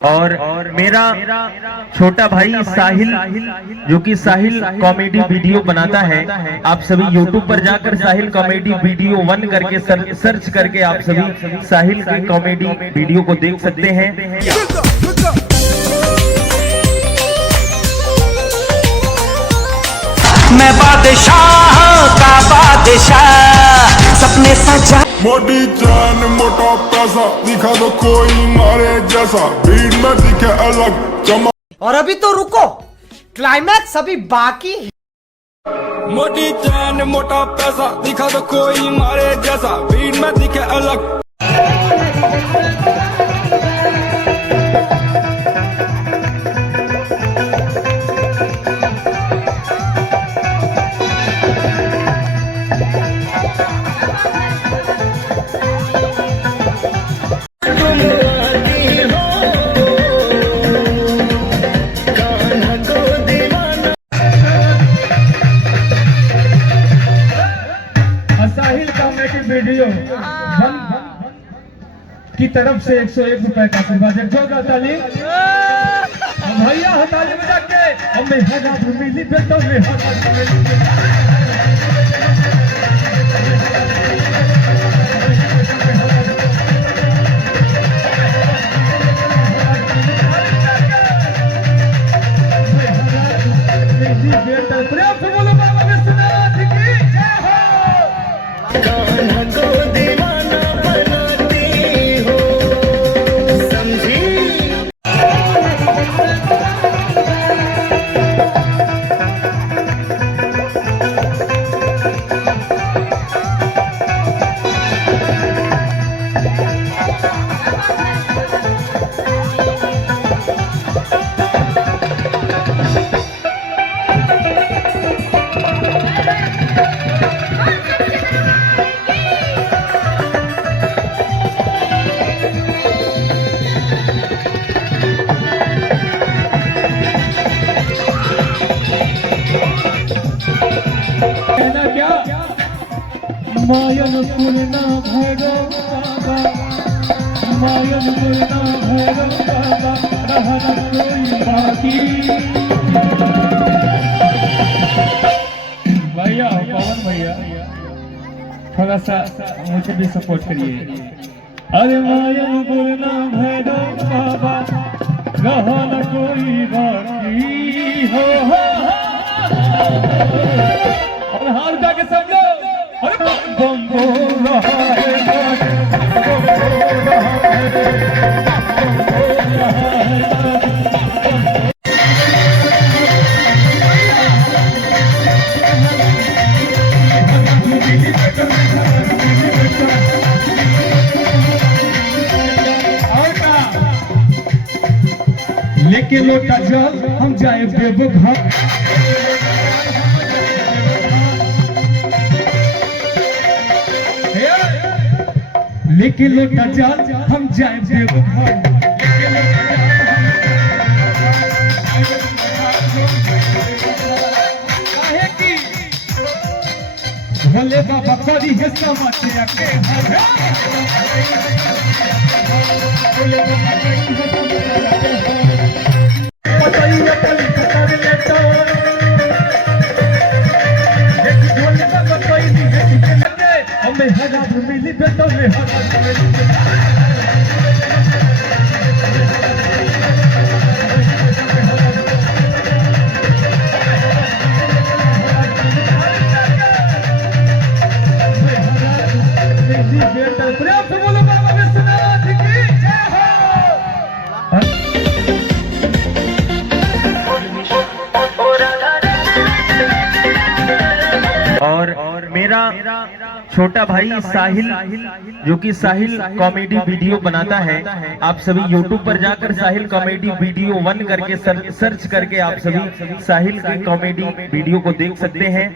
और मेरा छोटा भाई साहिल, जो कि साहिल कॉमेडी वीडियो बनाता है। आप सभी YouTube पर जाकर साहिल कॉमेडी वीडियो 1 करके सर्च करके आप सभी साहिल के कॉमेडी वीडियो को देख सकते हैं। मैं बादशाह का बादशाह, सपने सजा। मोटी जान मोटा पैसा, दिखा दो कोई मारे जैसा, भीड़ में दिखे अलग चमक। और अभी तो रुको, क्लाइमैक्स अभी बाकी है। मोटी जान मोटा पैसा, दिखा दो कोई मारे जैसा, भीड़ में दिखे अलग। साहिल कॉमेडी वीडियो 1 की तरफ से 101 रुपए का आशीर्वाद। जोरदार ताली भैया, ताली बजा के हमें हरा मिली बेटों में प्रेम से बोलो बाबा विश्वनाथ की जय हो। कान्हा को दीवाना बनाती हो, समझी। मायन पुरना भैरव बाबा, मायन पुरना भैरव बाबा, रहना कोई बाकी। भैया पवन भैया, थोड़ा सा मुझे भी सपोर्ट करिए। अरे मायन पुरना भैरव बाबा, रहना कोई बाकी हो। और हार जाके सब लोग बम बोल रहा है, बम बोल रहा है। लेके लोटा जल हम जाए बेबघर, लेके लोटा जल हम जाए बेबघर। भोले बाबा करी है समझ के हमें हरा मिली बेटों में प्रेम से बोलो बाबा विश्वनाथ की जय हो। और मेरा छोटा भाई साहिल, जो कि साहिल कॉमेडी वीडियो बनाता है। आप सभी YouTube पर जाकर साहिल कॉमेडी वीडियो 1 करके सर्च करके आप सभी साहिल के कॉमेडी वीडियो को देख सकते हैं।